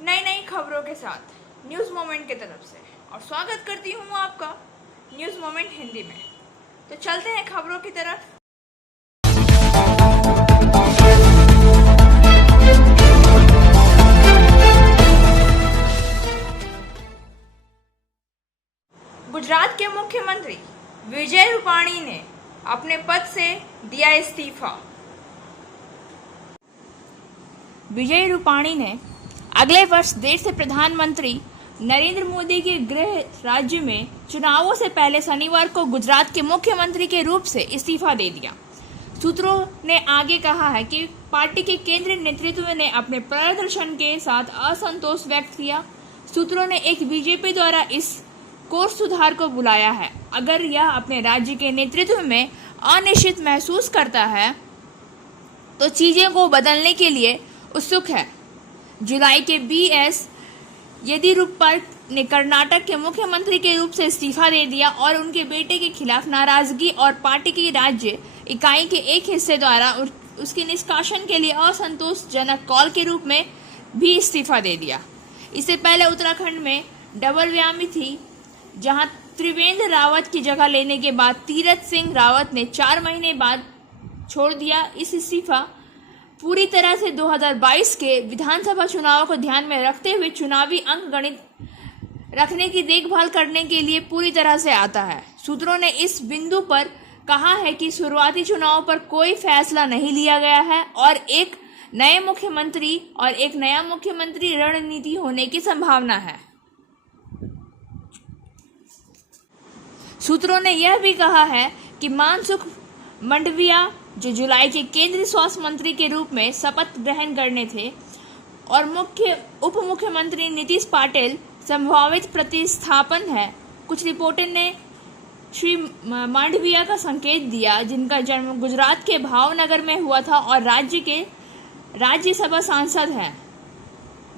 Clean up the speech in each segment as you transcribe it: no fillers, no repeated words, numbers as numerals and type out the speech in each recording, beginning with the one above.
नई नई खबरों के साथ न्यूज़ मोमेंट की तरफ से और स्वागत करती हूँ आपका न्यूज़ मोमेंट हिंदी में। तो चलते हैं खबरों की तरफ। गुजरात के मुख्यमंत्री विजय रूपाणी ने अपने पद से दिया इस्तीफा। विजय रूपाणी ने अगले वर्ष देश से प्रधानमंत्री नरेंद्र मोदी के गृह राज्य में चुनावों से पहले शनिवार को गुजरात के मुख्यमंत्री के रूप से इस्तीफा दे दिया। सूत्रों ने आगे कहा है कि पार्टी के केंद्रीय नेतृत्व ने अपने प्रदर्शन के साथ असंतोष व्यक्त किया। सूत्रों ने एक बीजेपी द्वारा इस कोर्स सुधार को बुलाया है। अगर यह अपने राज्य के नेतृत्व में अनिश्चित महसूस करता है तो चीजें को बदलने के लिए उत्सुक है। जुलाई के बीएस येदियुरप्पा ने कर्नाटक के मुख्यमंत्री के रूप से इस्तीफा दे दिया और उनके बेटे के खिलाफ नाराजगी और पार्टी की राज्य इकाई के एक हिस्से द्वारा उसके निष्कासन के लिए असंतोषजनक कॉल के रूप में भी इस्तीफा दे दिया। इससे पहले उत्तराखंड में डबल व्यामी थी, जहां त्रिवेंद्र रावत की जगह लेने के बाद तीरथ सिंह रावत ने 4 महीने बाद छोड़ दिया। इस इस्तीफा पूरी तरह से 2022 के विधानसभा चुनाव को ध्यान में रखते हुए चुनावी अंक गणित रखने की देखभाल करने के लिए पूरी तरह से आता है। सूत्रों ने इस बिंदु पर कहा है कि शुरुआती चुनाव पर कोई फैसला नहीं लिया गया है और एक नया मुख्यमंत्री रणनीति होने की संभावना है। सूत्रों ने यह भी कहा है कि मनसुख मंडाविया, जो जुलाई के केंद्रीय स्वास्थ्य मंत्री के रूप में शपथ ग्रहण करने थे, और उप मुख्यमंत्री नीतीश पाटिल संभावित प्रतिस्थापन है। कुछ रिपोर्टर ने श्री मांडविया का संकेत दिया, जिनका जन्म गुजरात के भावनगर में हुआ था और राज्यसभा सांसद हैं,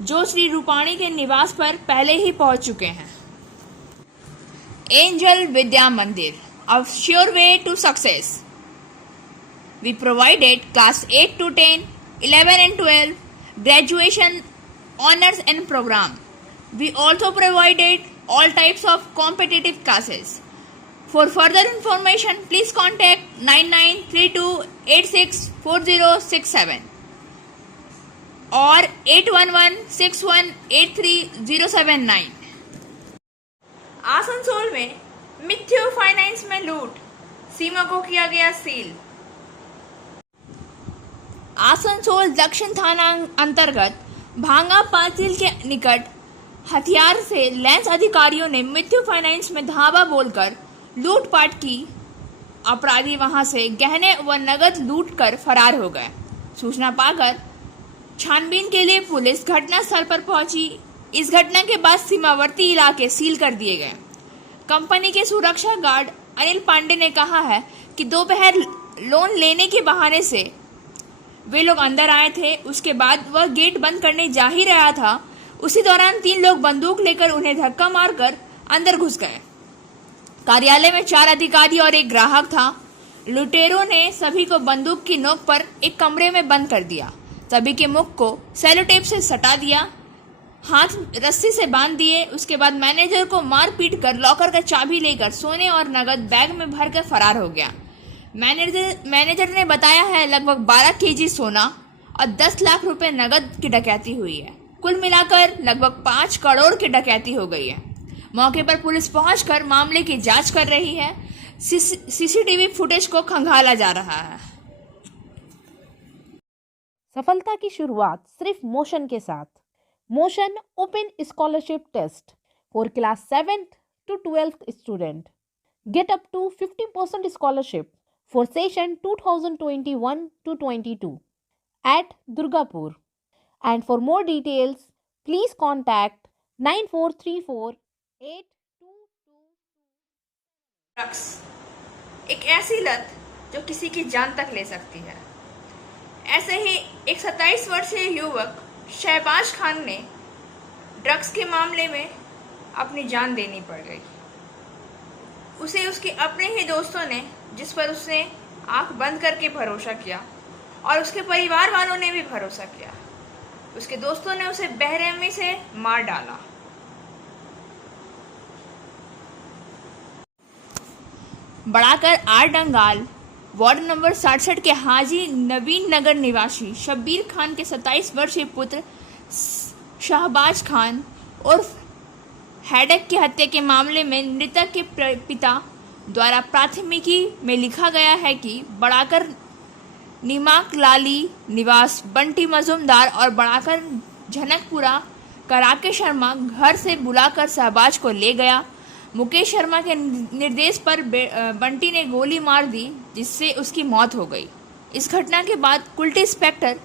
जो श्री रूपाणी के निवास पर पहले ही पहुंच चुके हैं। एंजल विद्या मंदिर, a sure way to success. We provided class 8 to 10, 11 and 12 graduation honors and program. We also provided all types of competitive classes. For further information, please contact 9932864067 or 8116183079. Asansol में मिथ्यू फाइनेंस में लूट, सीमा को किया गया सील। आसनसोल दक्षिण थाना अंतर्गत भांगा पांचिल के निकट हथियार से लैंस अधिकारियों ने मिथ्यू फाइनेंस में धावा बोलकर लूटपाट की। अपराधी वहां से गहने व नगद लूट कर फरार हो गए। सूचना पाकर छानबीन के लिए पुलिस घटनास्थल पर पहुंची। इस घटना के बाद सीमावर्ती इलाके सील कर दिए गए। कंपनी के सुरक्षा गार्ड अनिल पांडे ने कहा है कि दोपहर लोन लेने के बहाने से वे लोग अंदर आए थे। उसके बाद वह गेट बंद करने जा ही रहा था। उसी दौरान 3 लोग बंदूक लेकर उन्हें धक्का मारकर अंदर घुस गए। कार्यालय में 4 अधिकारी और एक ग्राहक था। लुटेरों ने सभी को बंदूक की नोक पर एक कमरे में बंद कर दिया। सभी के मुख को सेलो टेप से सटा दिया, हाथ रस्सी से बांध दिए। उसके बाद मैनेजर को मार पीट कर लॉकर का चाबी लेकर सोने और नगद बैग में भरकर फरार हो गया। मैनेजर ने बताया है लगभग 12 केजी सोना और 10 लाख रुपए नगद की डकैती हुई है। कुल मिलाकर लगभग 5 करोड़ की डकैती हो गई है। मौके पर पुलिस पहुंचकर मामले की जांच कर रही है। सीसीटीवी फुटेज को खंगाला जा रहा है। सफलता की शुरुआत सिर्फ मोशन के साथ। Motion open scholarship test for class 7th to 12th student. Get up to 50% scholarship for session 2021 to 22 at Durgapur. And for more details, please contact 94348222. Drugs एक ऐसी लत जो किसी की जान तक ले सकती है। ऐसे ही एक 27 वर्षीय युवक शहबाज खान ने ड्रग्स के मामले में अपनी जान देनी पड़ गई। उसे उसके अपने ही दोस्तों ने, जिस पर उसने आंख बंद करके भरोसा किया, और उसके परिवार वालों ने भी भरोसा किया। उसके दोस्तों ने उसे बेरहमी से मार डाला। बढ़ाकर आर डंगाल वार्ड नंबर 67 के हाजी नवीन नगर निवासी शब्बीर खान के 27 वर्षीय पुत्र शाहबाज खान उर्फ हैडक की हत्या के मामले में मृतक के पिता द्वारा प्राथमिकी में लिखा गया है कि बढ़ाकर निमाक लाली निवास बंटी मजूमदार और बढ़ाकर झनकपुरा का राकेश शर्मा घर से बुलाकर शहबाज को ले गया। मुकेश शर्मा के निर्देश पर बंटी ने गोली मार दी, जिससे उसकी मौत हो गई। इस घटना के बाद कुल्टी इंस्पेक्टर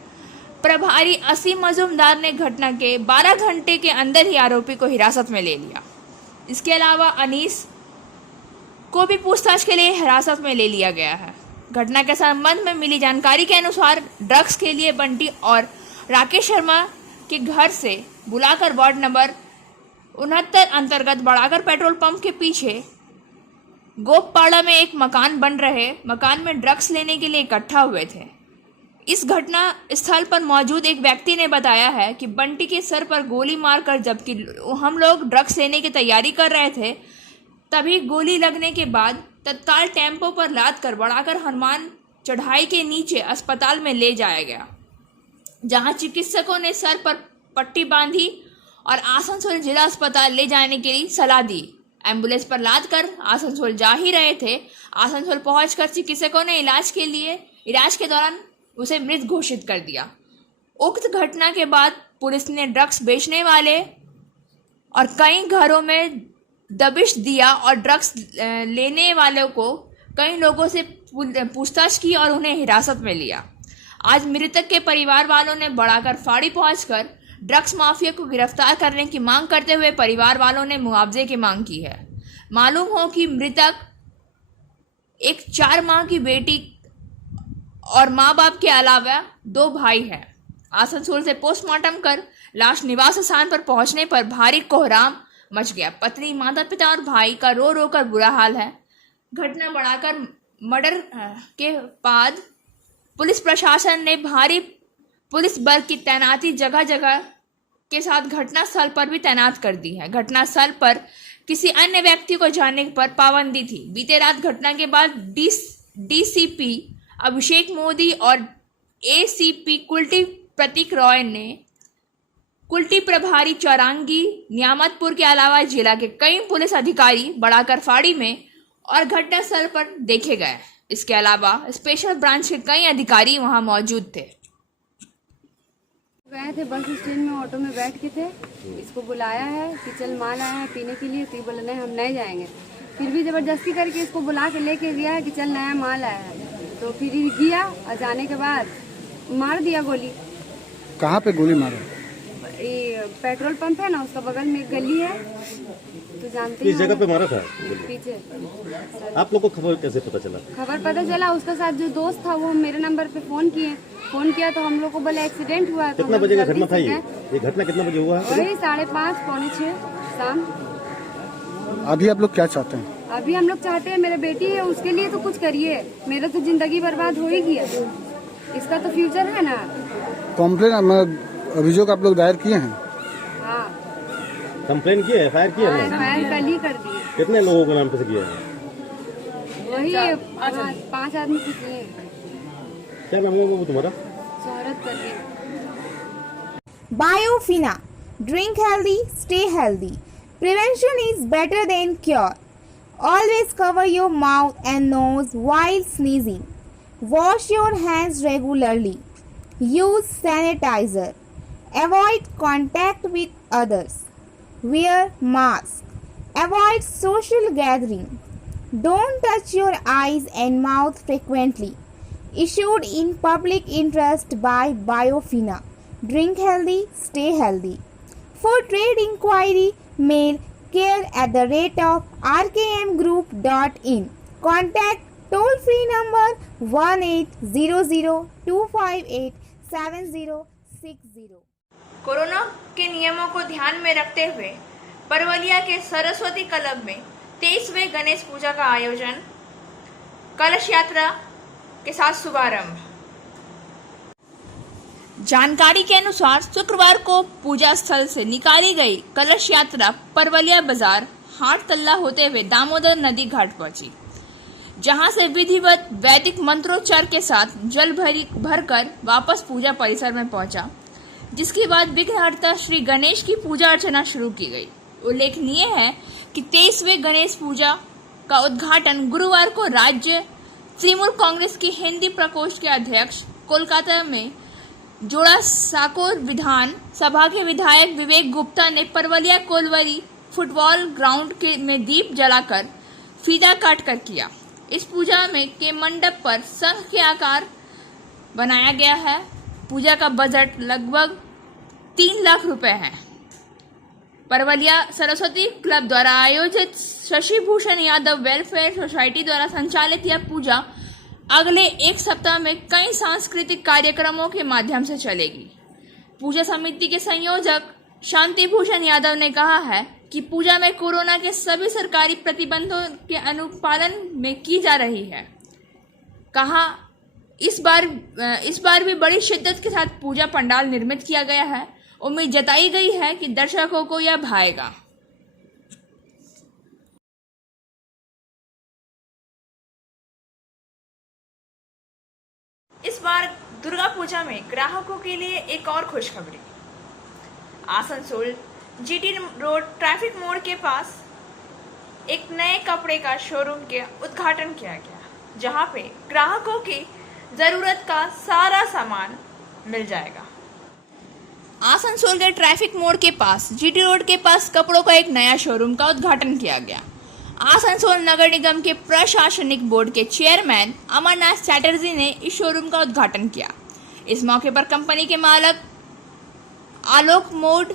प्रभारी असीम मजूमदार ने घटना के 12 घंटे के अंदर ही आरोपी को हिरासत में ले लिया। इसके अलावा अनीस को भी पूछताछ के लिए हिरासत में ले लिया गया है। घटना के संबंध में मिली जानकारी के अनुसार ड्रग्स के लिए बंटी और राकेश शर्मा के घर से बुलाकर वार्ड नंबर 69 अंतर्गत बढ़ाकर पेट्रोल पंप के पीछे गोपपाड़ा में एक मकान बन रहे मकान में ड्रग्स लेने के लिए इकट्ठा हुए थे। इस घटना स्थल पर मौजूद एक व्यक्ति ने बताया है कि बंटी के सर पर गोली मारकर जबकि हम लोग ड्रग्स लेने की तैयारी कर रहे थे, तभी गोली लगने के बाद तत्काल टेम्पो पर लाद कर बढ़ाकर हनुमान चढ़ाई के नीचे अस्पताल में ले जाया गया, जहां चिकित्सकों ने सर पर पट्टी बांधी और आसनसोल जिला अस्पताल ले जाने के लिए सलाह दी। एम्बुलेंस पर लाद कर आसनसोल जा ही रहे थे। आसनसोल पहुंचकर चिकित्सकों ने इलाज के दौरान उसे मृत घोषित कर दिया। उक्त घटना के बाद पुलिस ने ड्रग्स बेचने वाले और कई घरों में दबिश दिया और ड्रग्स लेने वालों को कई लोगों से पूछताछ की और उन्हें हिरासत में लिया। आज मृतक के परिवार वालों ने बढ़ाकर फाड़ी पहुंचकर ड्रग्स माफिया को गिरफ्तार करने की मांग करते हुए परिवार वालों ने मुआवजे की मांग की है। मालूम हो कि मृतक एक 4 माह की बेटी और माँ बाप के अलावा 2 भाई हैं। आसनसोल से पोस्टमार्टम कर लाश निवास स्थान पर पहुंचने पर भारी कोहराम मच गया। पत्नी, माता पिता और भाई का रो रो कर बुरा हाल है। घटना बढ़ाकर मर्डर के बाद पुलिस प्रशासन ने भारी पुलिस बल की तैनाती जगह जगह के साथ घटनास्थल पर भी तैनात कर दी है। घटनास्थल पर किसी अन्य व्यक्ति को जाने पर पाबंदी थी। बीते रात घटना के बाद डीसीपी अभिषेक मोदी और एसीपी कुल्टी प्रतीक रॉय ने कुल्टी प्रभारी चौरंगी नियामतपुर के अलावा जिला के कई पुलिस अधिकारी बढ़ाकर फाड़ी में और घटनास्थल पर देखे गए। इसके अलावा स्पेशल ब्रांच के कई अधिकारी वहां मौजूद थे। गए थे बस स्टैंड में, ऑटो में बैठ के थे। इसको बुलाया है कि चल माल आया है पीने के लिए, तो बोला नहीं हम नहीं जाएंगे। फिर भी ज़बरदस्ती करके इसको बुला के लेके गया है कि चल नया माल आया है, तो फिर गया और जाने के बाद मार दिया गोली। कहाँ पे गोली मारा? ये पेट्रोल पंप है ना, उसका बगल में एक गली है, तो जानते हैं। किस जगह पे मारा था? पीछे। आप लोग को खबर कैसे पता चला? खबर पता चला, उसका साथ जो दोस्त था वो मेरे नंबर पे फोन किया तो हम लोग को बोले एक्सीडेंट हुआ। तो कितना बजे का घटना था ये घटना कितना बजे हुआ? वही 5:30 पौने 6 शाम। अभी आप लोग क्या चाहते हैं? अभी हम लोग चाहते हैं, मेरे बेटी है उसके लिए तो कुछ करिए, मेरा तो जिंदगी बर्बाद हो ही गया, इसका तो फ्यूचर है ना। कॉम्प्लेन अभियोग आप लोग दायर किए हैं? हाँ, कंप्लेन किया है, एफआईआर किया है? एफआईआर कल ही कर दिए। कितने लोगों के नाम पे से किया है? वही 5 आदमी कुछ नहीं। क्या नाम है वो तुम्हारा? शोहरत कर दी। Biofina. Drink healthy, stay healthy. Prevention is better than cure. Always cover your mouth and nose while sneezing. Wash your hands regularly. Use sanitizer. Avoid contact with others. Wear mask. Avoid social gathering. Don't touch your eyes and mouth frequently. Issued in public interest by Biofina. Drink healthy, stay healthy. For trade inquiry, mail care@rkmgroup.in. Contact toll-free number 1800-258-7060. Corona के नियमों को ध्यान में रखते हुए परवलिया के Saraswati club में 23वें गणेश पूजा का आयोजन, कलश यात्रा के साथ शुभारंभ। जानकारी के अनुसार शुक्रवार को पूजा स्थल से निकाली गई कलश यात्रा परवलिया बाजार हाट तल्ला होते हुए दामोदर नदी घाट पहुंची, जहां से विधिवत वैदिक मंत्रोच्चार के साथ जल भरकर वापस पूजा परिसर में पहुंचा, जिसके बाद विघ्नहर्ता श्री गणेश की पूजा अर्चना शुरू की गई। उल्लेखनीय है कि 23वें गणेश पूजा का उद्घाटन गुरुवार को राज्य तृणमूल कांग्रेस की हिंदी प्रकोष्ठ के अध्यक्ष कोलकाता में जोड़ा साकोर विधान सभा के विधायक विवेक गुप्ता ने परवलिया कोलवरी फुटबॉल ग्राउंड में दीप जलाकर फीता काटकर किया। इस पूजा में के मंडप पर संघ के आकार बनाया गया है। पूजा का बजट लगभग 3 लाख रुपए है। परवलिया सरस्वती क्लब द्वारा आयोजित शशि भूषण यादव वेलफेयर सोसाइटी द्वारा संचालित यह पूजा अगले 1 सप्ताह में कई सांस्कृतिक कार्यक्रमों के माध्यम से चलेगी। पूजा समिति के संयोजक शांति भूषण यादव ने कहा है कि पूजा में कोरोना के सभी सरकारी प्रतिबंधों के अनुपालन में की जा रही है। कहा इस बार भी बड़ी शिद्दत के साथ पूजा पंडाल निर्मित किया गया है। उम्मीद जताई गई है कि दर्शकों को यह भाएगा। इस बार दुर्गा पूजा में ग्राहकों के लिए एक और खुशखबरी। आसनसोल जीटी रोड ट्रैफिक मोड़ के पास एक नए कपड़े का शोरूम के उद्घाटन किया गया, जहां पे ग्राहकों की जरूरत का सारा सामान मिल जाएगा। आसनसोल के ट्रैफिक मोड़ के पास जीटी रोड के पास कपड़ों का एक नया शोरूम का उद्घाटन किया गया। आसनसोल नगर निगम के प्रशासनिक बोर्ड के चेयरमैन अमरनाथ चैटर्जी ने इस शोरूम का उद्घाटन किया। इस मौके पर कंपनी के मालिक आलोक मोड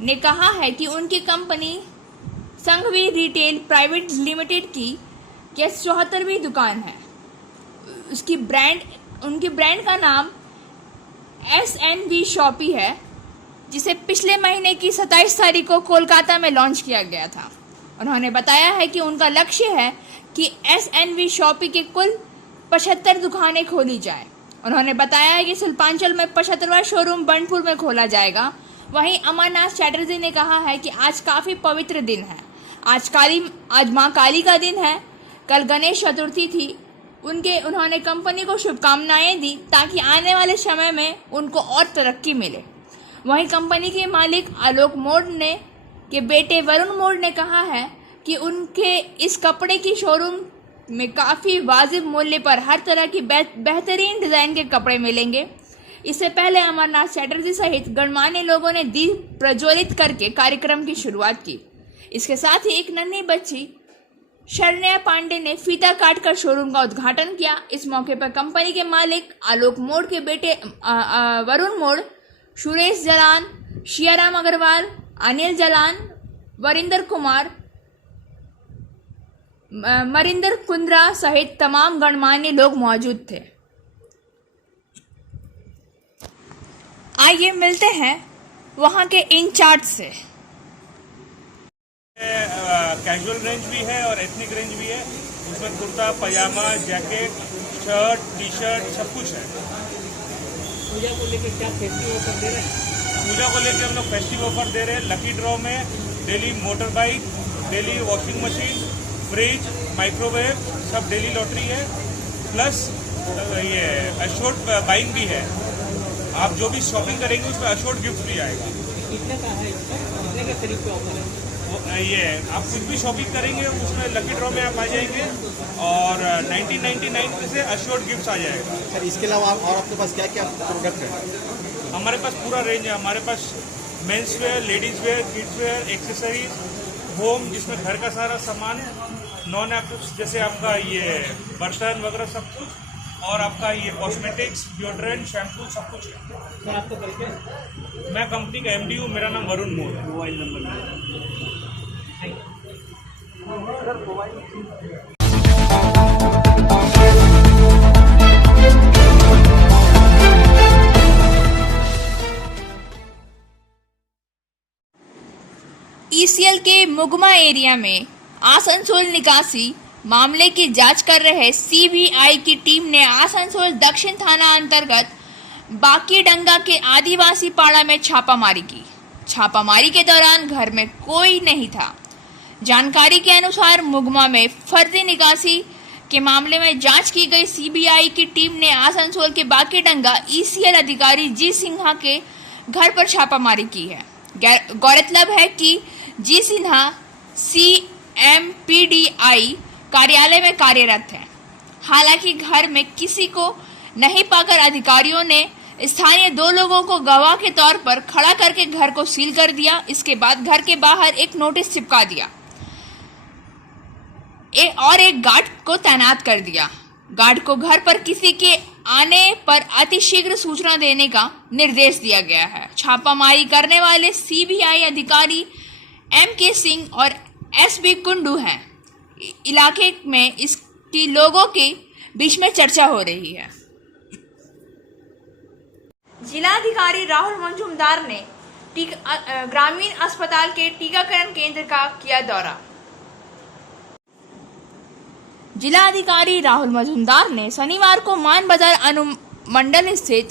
ने कहा है कि उनकी company Sanghvi retail private limited की यह 74वीं दुकान है। उनकी ब्रांड का नाम SNV शॉपी है, जिसे पिछले महीने की 27 तारीख को कोलकाता में लॉन्च किया गया था। उन्होंने बताया है कि उनका लक्ष्य है कि SNV शॉपी के कुल 75 दुकानें खोली जाएं। उन्होंने बताया है कि शिल्पांचल में 75वां शोरूम बर्नपुर में खोला जाएगा। वहीं अमरनाथ चैटर्जी ने कहा है कि आज काफी पवित्र दिन है। आज मां काली का दिन है। कल गणेश चतुर्थी थी। उन्होंने कंपनी को शुभकामनाएं दी ताकि आने वाले समय में उनको और तरक्की मिले। वहीं कंपनी के मालिक आलोक मोड़ ने के बेटे वरुण मोड़ ने कहा है कि उनके इस कपड़े की शोरूम में काफ़ी वाजिब मूल्य पर हर तरह की बेहतरीन डिज़ाइन के कपड़े मिलेंगे। इससे पहले अमरनाथ चैटर्जी सहित गणमान्य लोगों ने दीप प्रज्वलित करके कार्यक्रम की शुरुआत की। इसके साथ ही एक नन्ही बच्ची शरण्या पांडे ने फीता काटकर शोरूम का उद्घाटन किया। इस मौके पर कंपनी के मालिक आलोक मोड़ के बेटे वरुण मोड़, सुरेश जलान, शियाराम अग्रवाल, अनिल जलान, वरिंदर कुमार, मरिंदर कुंद्रा सहित तमाम गणमान्य लोग मौजूद थे। आइए मिलते हैं वहां के इंचार्ज से। कैजुअल रेंज भी है और एथनिक रेंज भी है। उसमें कुर्ता पजामा, जैकेट, शर्ट, टी शर्ट सब कुछ है। पूजा को लेकर क्या फेस्टिव ऑफर दे रहे हैं? पूजा को लेकर हम लोग फेस्टिव ऑफर दे रहे हैं। लकी ड्रॉ में daily motor bike, daily washing machine, fridge, microwave सब डेली लॉटरी है। प्लस ये अशोर्ड बाइंग भी है। आप जो भी शॉपिंग करेंगे उसमें अशोर्ड गिफ्ट भी आएगा। कितने का है इसका? कितने के करीब पे ऑफर है? ये आप कुछ भी शॉपिंग करेंगे उसमें लकी ड्रॉ में आप आ जाएंगे और 1999 से अशोर्ड गिफ्ट्स आ जाएगा। सर इसके अलावा और आपके पास क्या क्या प्रोडक्ट है? हमारे पास पूरा रेंज है। हमारे पास men's wear, ladies wear, kids wear, accessories, home जिसमें घर का सारा सामान, नॉन एक्टिव जैसे आपका ये बर्तन वगैरह सब कुछ, और आपका ये कॉस्मेटिक्स, डिओड्रेंट, शैम्पू सब कुछ है। सर आपका परिचय? मैं कंपनी का MD हूँ। मेरा नाम वरुण मोड़ है। Mobile number? ECL के मुगमा एरिया में आसनसोल निकासी मामले की जांच कर रहे CBI की टीम ने आसनसोल दक्षिण थाना अंतर्गत बाकीडंगा के आदिवासी पाड़ा में छापामारी की। छापामारी के दौरान घर में कोई नहीं था। जानकारी के अनुसार मुगमा में फर्जी निकासी के मामले में जांच की गई सीबीआई की टीम ने आसनसोल के बाकीडंगा ईसीएल अधिकारी जी सिन्हा के घर पर छापामारी की है। गौरतलब है कि जी सिन्हा CMPDI कार्यालय में कार्यरत हैं। हालांकि घर में किसी को नहीं पाकर अधिकारियों ने स्थानीय 2 लोगों को गवाह के तौर पर खड़ा करके घर को सील कर दिया। इसके बाद घर के बाहर एक नोटिस चिपका दिया और एक गार्ड को तैनात कर दिया। गार्ड को घर पर किसी के आने पर अतिशीघ्र सूचना देने का निर्देश दिया गया है। छापामारी करने वाले सीबीआई अधिकारी MK सिंह और SB कुंडू हैं। इलाके में इसकी लोगों के बीच में चर्चा हो रही है। जिलाधिकारी राहुल मजूमदार ने ग्रामीण अस्पताल के टीकाकरण केंद्र का किया दौरा। जिलाधिकारी राहुल मजूमदार ने शनिवार को मान बाजार अनुमंडल स्थित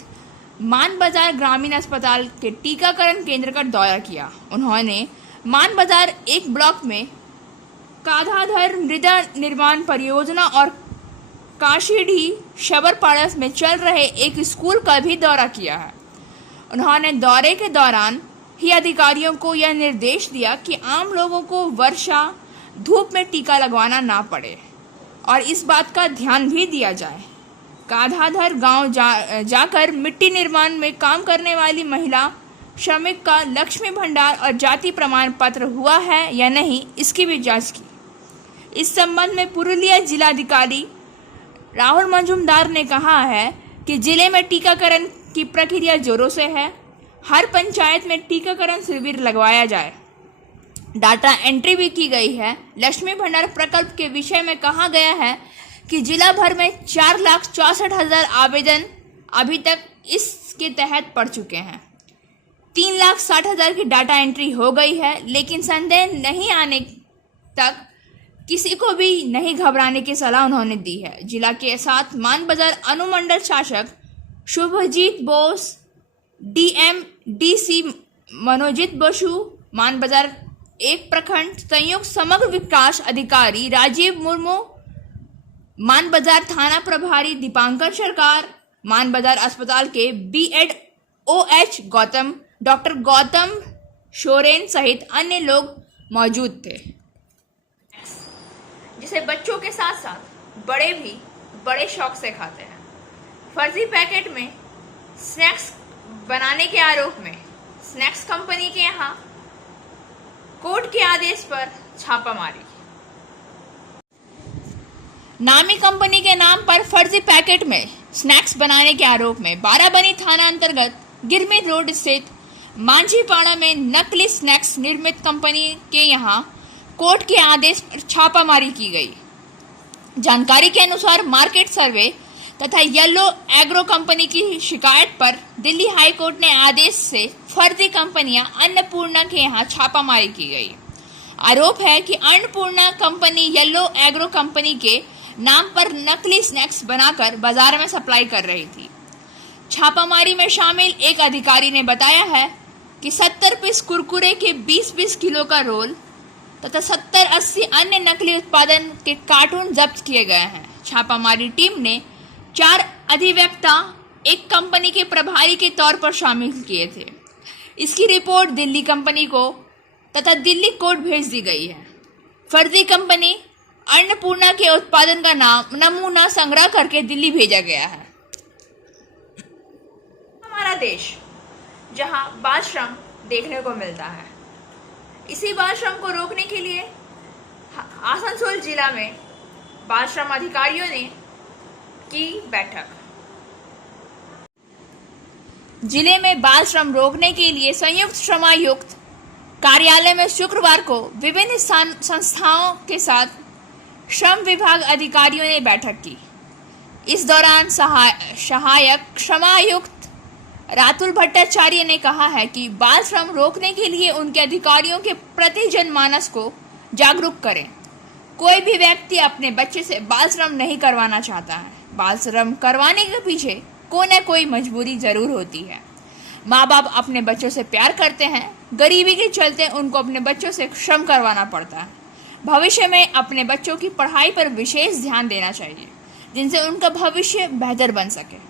मान बाजार ग्रामीण अस्पताल के टीकाकरण केंद्र का दौरा किया। उन्होंने मान बाजार 1 ब्लॉक में काधाधर मृदा निर्माण परियोजना और काशीडी शबरपाड़ा में चल रहे एक स्कूल का भी दौरा किया है। उन्होंने दौरे के दौरान ही अधिकारियों को यह निर्देश दिया कि आम लोगों को वर्षा धूप में टीका लगवाना ना पड़े और इस बात का ध्यान भी दिया जाए। काधाधर गांव जाकर मिट्टी निर्माण में काम करने वाली महिला श्रमिक का लक्ष्मी भंडार और जाति प्रमाण पत्र हुआ है या नहीं, इसकी भी जांच की। इस संबंध में पुरुलिया जिलाधिकारी राहुल मजूमदार ने कहा है कि जिले में टीकाकरण की प्रक्रिया जोरों से है। हर पंचायत में टीकाकरण शिविर लगवाया जाए। डाटा एंट्री भी की गई है। लक्ष्मी भंडार प्रकल्प के विषय में कहा गया है कि जिला भर में 4,64,000 आवेदन अभी तक इसके तहत पड़ चुके हैं। 3,60,000 की डाटा एंट्री हो गई है, लेकिन संदेह नहीं आने तक किसी को भी नहीं घबराने की सलाह उन्होंने दी है। जिला के साथ मान बाजार अनुमंडल शासक शुभजीत बोस, DM DC मनोजित बसु, मान बाजार 1 प्रखंड संयुक्त समग्र विकास अधिकारी राजीव मुर्मू, मान बाजार थाना प्रभारी दीपांकर सरकार, मान बाजार अस्पताल के BEd गौतम, डॉक्टर गौतम सोरेन सहित अन्य लोग मौजूद थे, जिसे बच्चों के साथ साथ बड़े भी बड़े शौक से खाते हैं। फर्जी पैकेट में स्नैक्स बनाने के आरोप में स्नैक्स कंपनी के यहाँ कोर्ट के आदेश पर छापामारी। नामी कंपनी के नाम पर फर्जी पैकेट में स्नैक्स बनाने के आरोप में बाराबनी थाना अंतर्गत गिरमिट रोड स्थित मांझीपाड़ा में नकली स्नैक्स निर्मित कंपनी के यहाँ कोर्ट के आदेश पर छापामारी की गई। जानकारी के अनुसार मार्केट सर्वे तथा येलो एग्रो कंपनी की शिकायत पर दिल्ली हाई कोर्ट ने आदेश से फर्जी कंपनियां अन्नपूर्णा के यहाँ छापामारी की गई। आरोप है कि Annapurna company yellow agro company के नाम पर नकली स्नैक्स बनाकर बाजार में सप्लाई कर रही थी। छापामारी में शामिल एक अधिकारी ने बताया है कि 70 पीस कुरकुरे के 20-20 किलो का रोल तथा 70-80 अन्य नकली उत्पादन के कार्टून जब्त किए गए हैं। छापामारी टीम ने 4 अधिवक्ता एक कंपनी के प्रभारी के तौर पर शामिल किए थे। इसकी रिपोर्ट दिल्ली कंपनी को तथा दिल्ली कोर्ट भेज दी गई है। फर्जी कंपनी अन्नपूर्णा के उत्पादन का नमूना संग्रह करके दिल्ली भेजा गया है। हमारा देश जहां बाल श्रम देखने को मिलता है, इसी बाल श्रम को रोकने के लिए आसनसोल जिला में बाल श्रम अधिकारियों ने की बैठक। जिले में बाल श्रम रोकने के लिए संयुक्त श्रमायुक्त कार्यालय में शुक्रवार को विभिन्न संस्थाओं के साथ श्रम विभाग अधिकारियों ने बैठक की। इस दौरान सहायक श्रमायुक्त रातुल भट्टाचार्य ने कहा है कि बाल श्रम रोकने के लिए उनके अधिकारियों के प्रति जनमानस को जागरूक करें। कोई भी व्यक्ति अपने बच्चे से बाल श्रम नहीं करवाना चाहता है। बाल श्रम करवाने के पीछे कोई न कोई मजबूरी जरूर होती है। माँ बाप अपने बच्चों से प्यार करते हैं, गरीबी के चलते उनको अपने बच्चों से श्रम करवाना पड़ता है। भविष्य में अपने बच्चों की पढ़ाई पर विशेष ध्यान देना चाहिए, जिनसे उनका भविष्य बेहतर बन सके।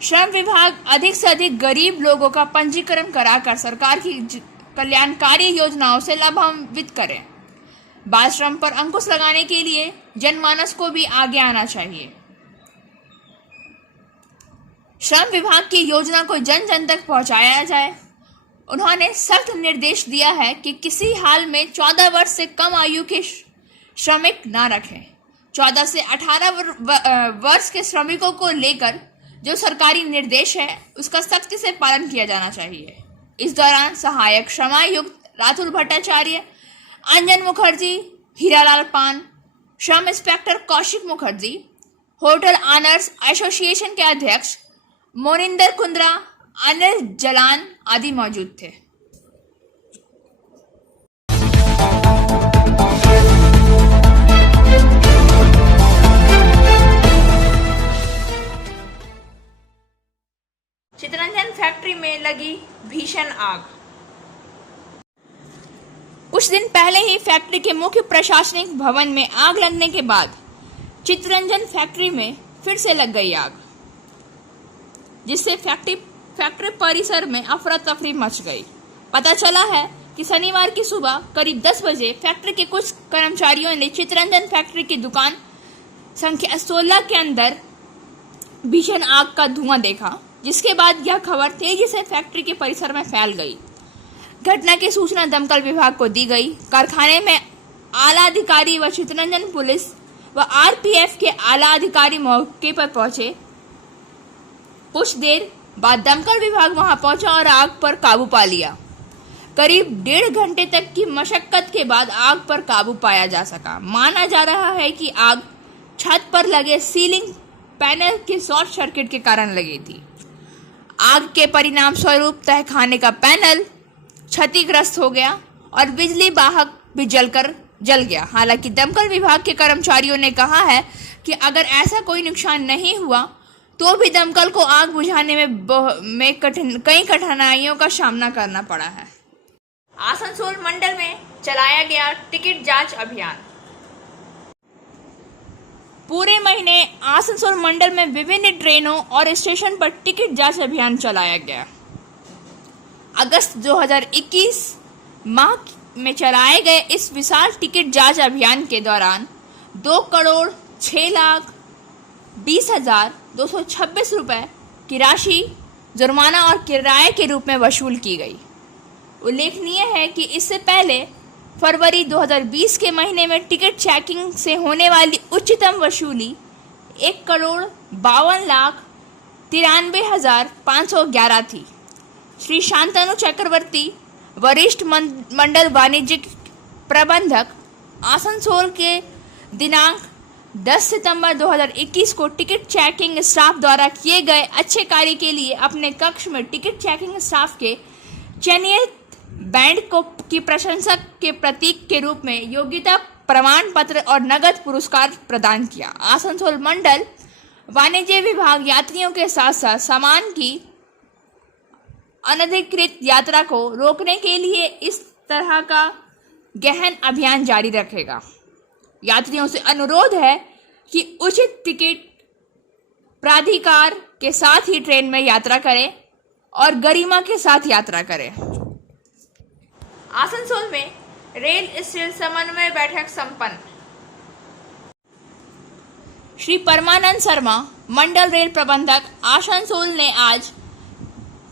श्रम विभाग अधिक से अधिक गरीब लोगों का पंजीकरण कराकर सरकार की कल्याणकारी योजनाओं से लाभान्वित करें। बाल श्रम पर अंकुश लगाने के लिए जनमानस को भी आगे आना चाहिए। श्रम विभाग की योजना को जन जन तक पहुंचाया जाए। उन्होंने सख्त निर्देश दिया है कि किसी हाल में 14 वर्ष से कम आयु के श्रमिक न रखें। 14 से 18 वर्ष के श्रमिकों को लेकर जो सरकारी निर्देश है उसका सख्ती से पालन किया जाना चाहिए। इस दौरान सहायक श्रमायुक्त रातुल भट्टाचार्य, अंजन मुखर्जी, हीरालाल पान, श्रम inspector Kaushik Mukherjee, hotel owners association के अध्यक्ष मोनिंदर कुंद्रा, अनिल जलान आदि मौजूद थे। चितरंजन फैक्ट्री में लगी भीषण आग। कुछ दिन पहले ही फैक्ट्री के मुख्य प्रशासनिक भवन में आग लगने के बाद चितरंजन फैक्ट्री में फिर से लग गई आग, जिससे फैक्ट्री परिसर में अफरा तफरी मच गई। पता चला है कि शनिवार की सुबह करीब 10 बजे फैक्ट्री के कुछ कर्मचारियों ने चितरंजन फैक्ट्री की दुकान संख्या 16 के अंदर भीषण आग का धुआं देखा, जिसके बाद यह खबर तेजी से फैक्ट्री के परिसर में फैल गई। घटना की सूचना दमकल विभाग को दी गई। कारखाने में आला अधिकारी व चितरंजन पुलिस व आरपीएफ के आला अधिकारी मौके पर पहुंचे। कुछ देर बाद दमकल विभाग वहां पहुंचा और आग पर काबू पा लिया। करीब 1.5 घंटे तक की मशक्कत के बाद आग पर काबू पाया जा सका। माना जा रहा है कि आग छत पर लगे सीलिंग पैनल के शॉर्ट सर्किट के कारण लगी थी। आग के परिणाम स्वरूप तहखाने का पैनल क्षतिग्रस्त हो गया और बिजली वाहक भी जल गया। हालांकि दमकल विभाग के कर्मचारियों ने कहा है कि अगर ऐसा कोई नुकसान नहीं हुआ तो भी दमकल को आग बुझाने में कई कठिनाइयों का सामना करना पड़ा है। आसनसोल मंडल में चलाया गया टिकट जांच अभियान। पूरे महीने आसनसोल मंडल में विभिन्न ट्रेनों और स्टेशन पर टिकट जांच अभियान चलाया गया। अगस्त 2021 माह में चलाए गए इस विशाल टिकट जांच अभियान के दौरान 2,06,20,226 रुपए की राशि जुर्माना और किराए के रूप में वसूल की गई। उल्लेखनीय है कि इससे पहले फरवरी 2020 के महीने में टिकट चेकिंग से होने वाली उच्चतम वसूली 1,52,93,511 थी। श्री शांतनु चक्रवर्ती, वरिष्ठ मंडल वाणिज्यिक प्रबंधक, आसनसोल के दिनांक 10 सितंबर 2021 को टिकट चेकिंग स्टाफ द्वारा किए गए अच्छे कार्य के लिए अपने कक्ष में टिकट चेकिंग स्टाफ के चयनित बैंड की प्रशंसा के प्रतीक के रूप में योग्यता प्रमाण पत्र और नगद पुरस्कार प्रदान किया। आसनसोल मंडल वाणिज्य विभाग यात्रियों के साथ साथ सामान की अनधिकृत यात्रा को रोकने के लिए इस तरह का गहन अभियान जारी रखेगा। यात्रियों से अनुरोध है कि उचित टिकट प्राधिकार के साथ ही ट्रेन में यात्रा करें और गरिमा के साथ यात्रा करें। आसनसोल में रेल स्टेल समन्वय बैठक संपन्न। श्री परमानंद शर्मा, मंडल रेल प्रबंधक, आसनसोल ने आज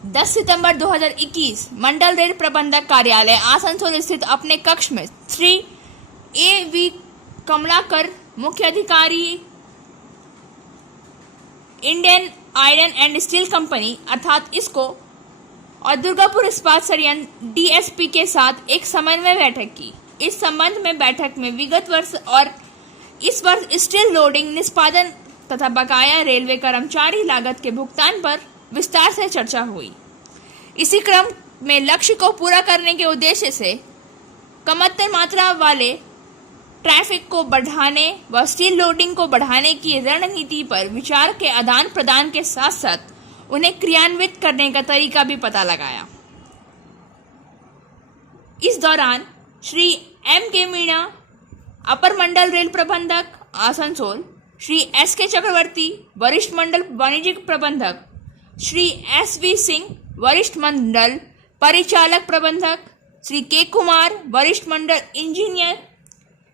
10 सितंबर 2021 मंडल रेल प्रबंधक कार्यालय आसनसोल स्थित अपने कक्ष में श्री A.V. कमलाकर, मुख्य अधिकारी Indian iron and steel company अर्थात इसको और दुर्गापुर इस्पात संयंत्र DSP के साथ एक समन्वय बैठक की। इस संबंध में बैठक में विगत वर्ष और इस वर्ष स्टील लोडिंग निष्पादन तथा बकाया रेलवे कर्मचारी लागत के भुगतान पर विस्तार से चर्चा हुई। इसी क्रम में लक्ष्य को पूरा करने के उद्देश्य से कमतर मात्रा वाले ट्रैफिक को बढ़ाने व स्टील लोडिंग को बढ़ाने की रणनीति पर विचार के आदान प्रदान के साथ साथ उन्हें क्रियान्वित करने का तरीका भी पता लगाया। इस दौरान श्री M.K. मीणा, अपर मंडल रेल प्रबंधक आसनसोल, श्री S.K. चक्रवर्ती, वरिष्ठ मंडल वाणिज्यिक प्रबंधक, श्री S.V. सिंह, वरिष्ठ मंडल परिचालक प्रबंधक, श्री K. कुमार, वरिष्ठ मंडल इंजीनियर,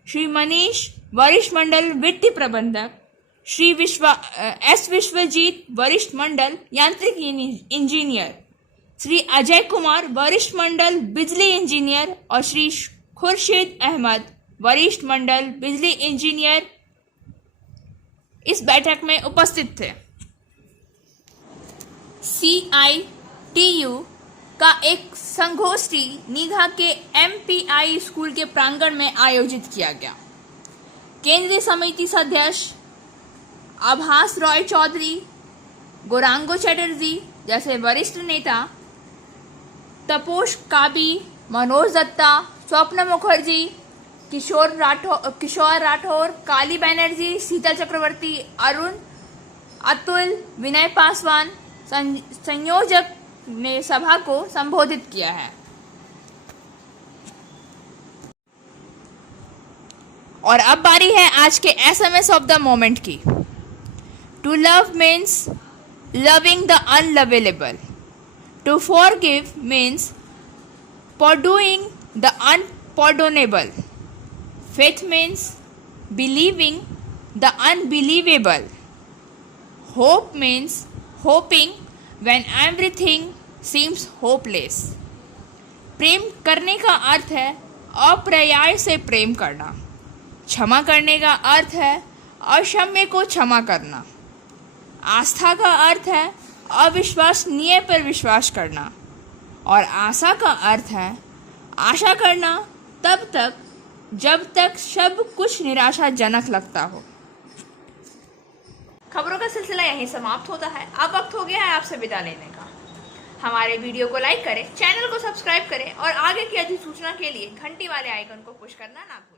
श्री मनीष, वरिष्ठ मंडल वित्तीय प्रबंधक, श्री S. विश्वजीत, वरिष्ठ मंडल यांत्रिक इंजीनियर, श्री अजय कुमार, वरिष्ठ मंडल बिजली इंजीनियर और श्री खुर्शीद अहमद, वरिष्ठ मंडल बिजली इंजीनियर इस बैठक में उपस्थित थे। CITU का एक संगोष्ठी नीघा के MPI स्कूल के प्रांगण में आयोजित किया गया। केंद्रीय समिति सदस्य आभास रॉय चौधरी, गौरांगो चटर्जी जैसे वरिष्ठ नेता, तपोष काबी, मनोज दत्ता, स्वप्न मुखर्जी, किशोर राठौर, काली बैनर्जी, सीता चक्रवर्ती, अरुण, अतुल, विनय पासवान संयोजक ने सभा को संबोधित किया है। और अब बारी है आज के SMS ऑफ द मोमेंट की। To love means loving the unlovable. To forgive means pardoning the unpardonable. Faith means believing the unbelievable. Hope means hoping when everything seems hopeless. प्रेम करने का अर्थ है अप्रयास से प्रेम करना। क्षमा करने का अर्थ है अक्षम्य को क्षमा करना। आस्था का अर्थ है अविश्वसनीय पर विश्वास करना। और आशा का अर्थ है आशा करना तब तक जब तक सब कुछ निराशाजनक लगता हो। खबरों का सिलसिला यहीं समाप्त होता है। अब वक्त हो गया है आपसे विदा लेने का। हमारे वीडियो को लाइक करें, चैनल को सब्सक्राइब करें और आगे की अधिसूचना के लिए घंटी वाले आइकन को पुश करना ना भूलें।